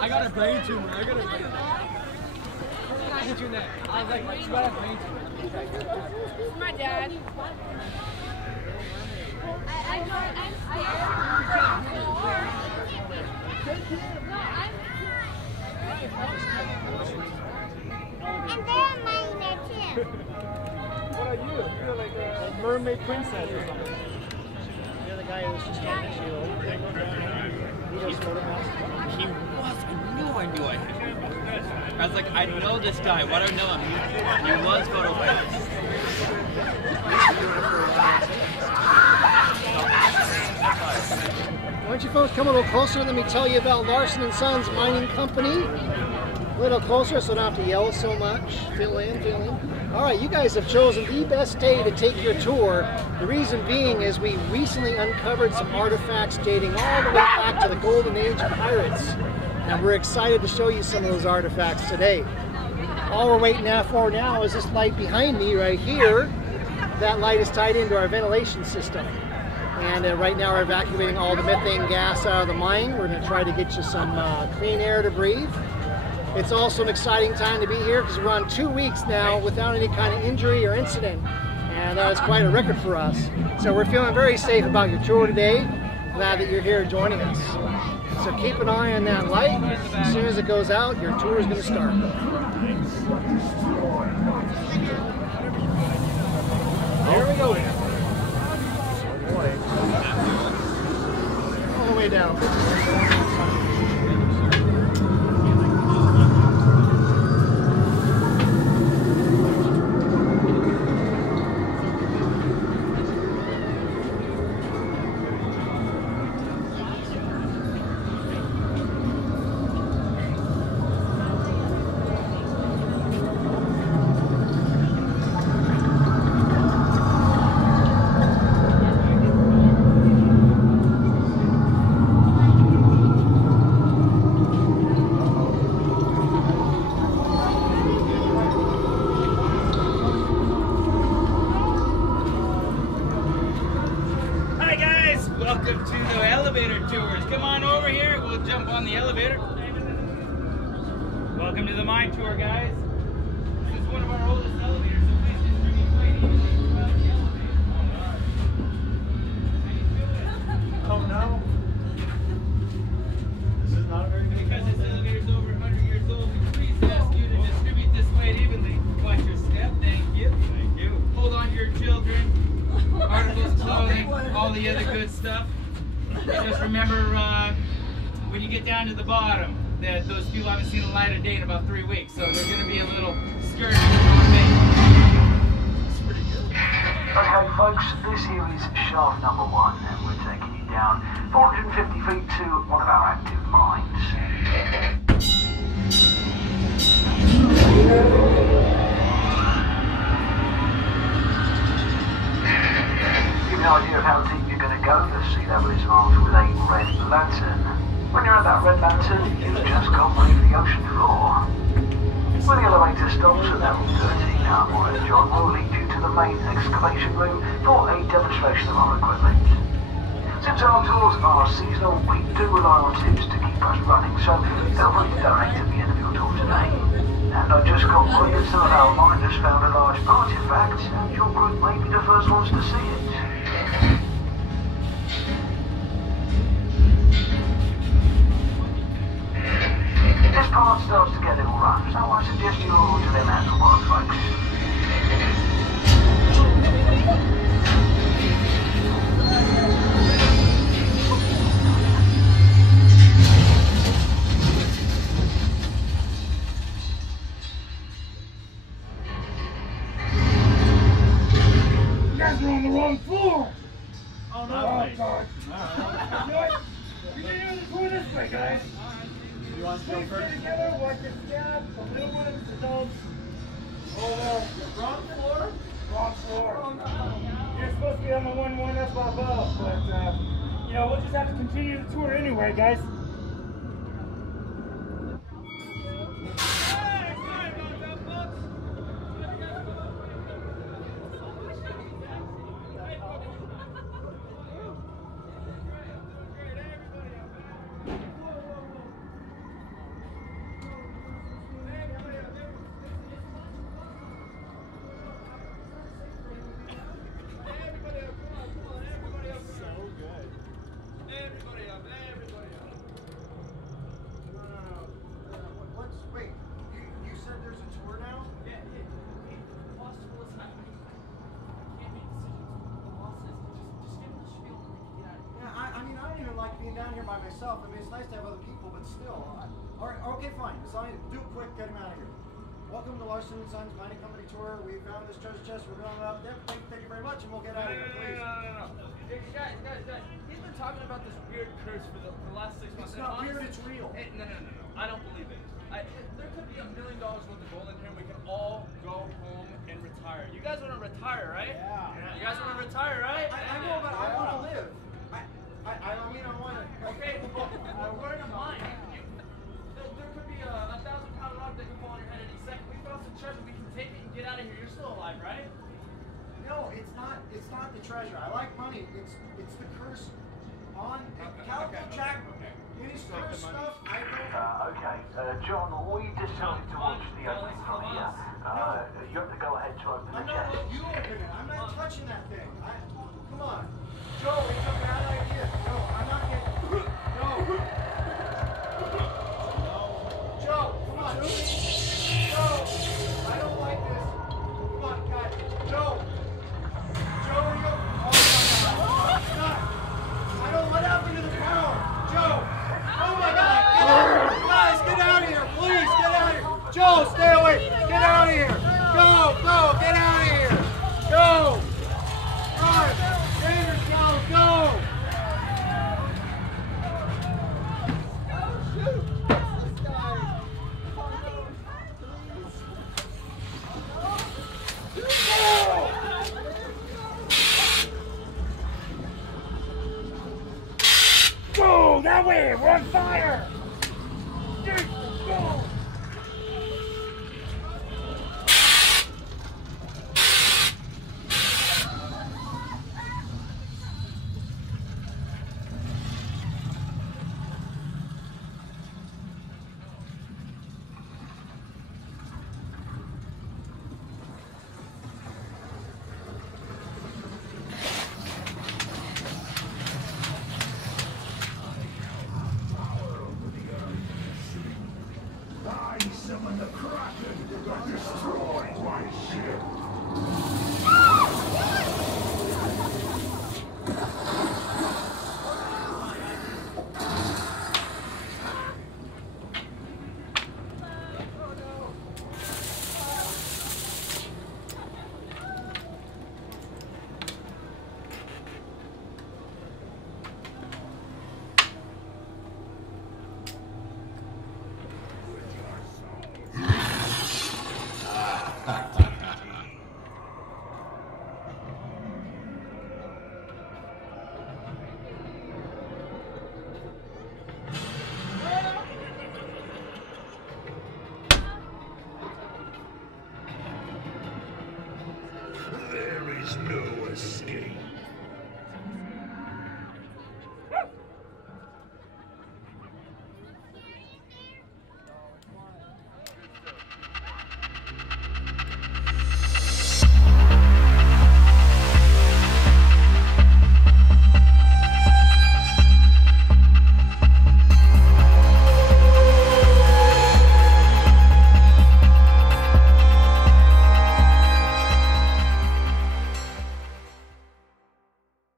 I got a brain tumor. I got a brain tumor. I hit your neck. I was like, you got a brain tumor. My dad. I'm very minor too. What are you? You're like a mermaid princess or something. You're the guy who was just on the shield. He was, I knew I hit him. I was like, I know this guy. Why do I know him? He was photo famous. Why don't you folks come a little closer and let me tell you about Larson & Sons Mining Company. A little closer so I don't have to yell so much. Fill in, fill in. All right, you guys have chosen the best day to take your tour. The reason being is we recently uncovered some artifacts dating all the way back to the golden age of pirates. And we're excited to show you some of those artifacts today. All we're waiting for now is this light behind me right here. That light is tied into our ventilation system. And right now we're evacuating all the methane gas out of the mine. We're going to try to get you some clean air to breathe. It's also an exciting time to be here because we're on 2 weeks now without any kind of injury or incident. And that is quite a record for us. So we're feeling very safe about your tour today. Glad that you're here joining us. So keep an eye on that light. As soon as it goes out, your tour is going to start. Here we go. All the way down. Welcome to the elevator tours. Come on over here. We'll jump on the elevator. Welcome to the mine tour, guys. This is one of our oldest elevators, so please just bring your plate easy throughout the elevator. Oh no. This is not a very good Because this elevator's over 100 years old, we please ask you to distribute this weight evenly. Watch your step. Thank you. Thank you. Hold on to your children. Articles, clothing, all the other good stuff. Just remember when you get down to the bottom that those people haven't seen the light of day in about 3 weeks, so they're going to be a little scared of me. It's pretty good. Okay folks, this here is shaft number 1 and we're taking you down 450 feet to one of our active mines. An idea of how deep you're going to go, the sea level is marked with a red lantern. When you're at that red lantern, you just can't leave the ocean floor. When the elevator stops at level 13, our operator John will lead you to the main excavation room for a demonstration of our equipment. Since our tours are seasonal, we do rely on tips to keep us running, so feel free to donate at the end of your tour today. And I just got word that some of our miners found a large artifact, and your group may be the first ones to see it. This part starts to get a little rough, so I suggest you all to them handlebars, folks. You guys are on the wrong floor! Oh, don't know. Oh, God. You know what? We can do the tour this way, guys. You want to go Please first? stay together, watch your step, the little ones, adults. Oh, well. Wrong floor? Wrong floor. Oh, no. You're supposed to be on the one up above, but, you know, we'll just have to continue the tour anyway, guys. Wait, you said there's a tour now? Yeah, it's possible it's happening. I can't make decisions. The law says just give them the spiel and they can get out of here. Yeah, I mean, I don't even like being down here by myself. I mean, it's nice to have other people, but still. All right, okay, fine. As long as do it quick, get him out of here. Welcome to Larson & Sons Mining Company Tour. We found this treasure chest. We're going up there. Thank you very much, and we'll get out of here, please. No. Hey, guys. He's been talking about this weird curse for the last 6 months. It's not weird, it's real. No. I don't believe it. There could be $1 million worth of gold in here. We can all go home and retire. You guys want to retire, right? Yeah. You guys want to retire, right? I know, but I want to live. I mean, I want to. Okay, we're in a mine. There could be a 1,000-pound rock that can fall on your head any second. We found some treasure. We can take it and get out of here. You're still alive, right? No, it's not. It's not the treasure. I like money. It's the curse on Calico Jack. In his curse stuff, I know. Okay, John, we decided to watch the opening from here. You have to go ahead to open the I'm chest. not. You open it. I'm not touching that thing. Come on, Joe. It's a bad idea. No, I'm not getting. No. Joe, come on. Joe, I don't like this. Come on, guys. Joe, are you? Oh my God! Stop! I don't. What happened to the power, Joe? Oh my God! Get out! Guys, get out of here! Please, get out of here! Joe, stay away! Get out of here! Go! Get out of here! Go! Run! David, go! Go! That way! We're on fire! Dude, go! I summon the Kraken that destroyed my ship. There is no escape.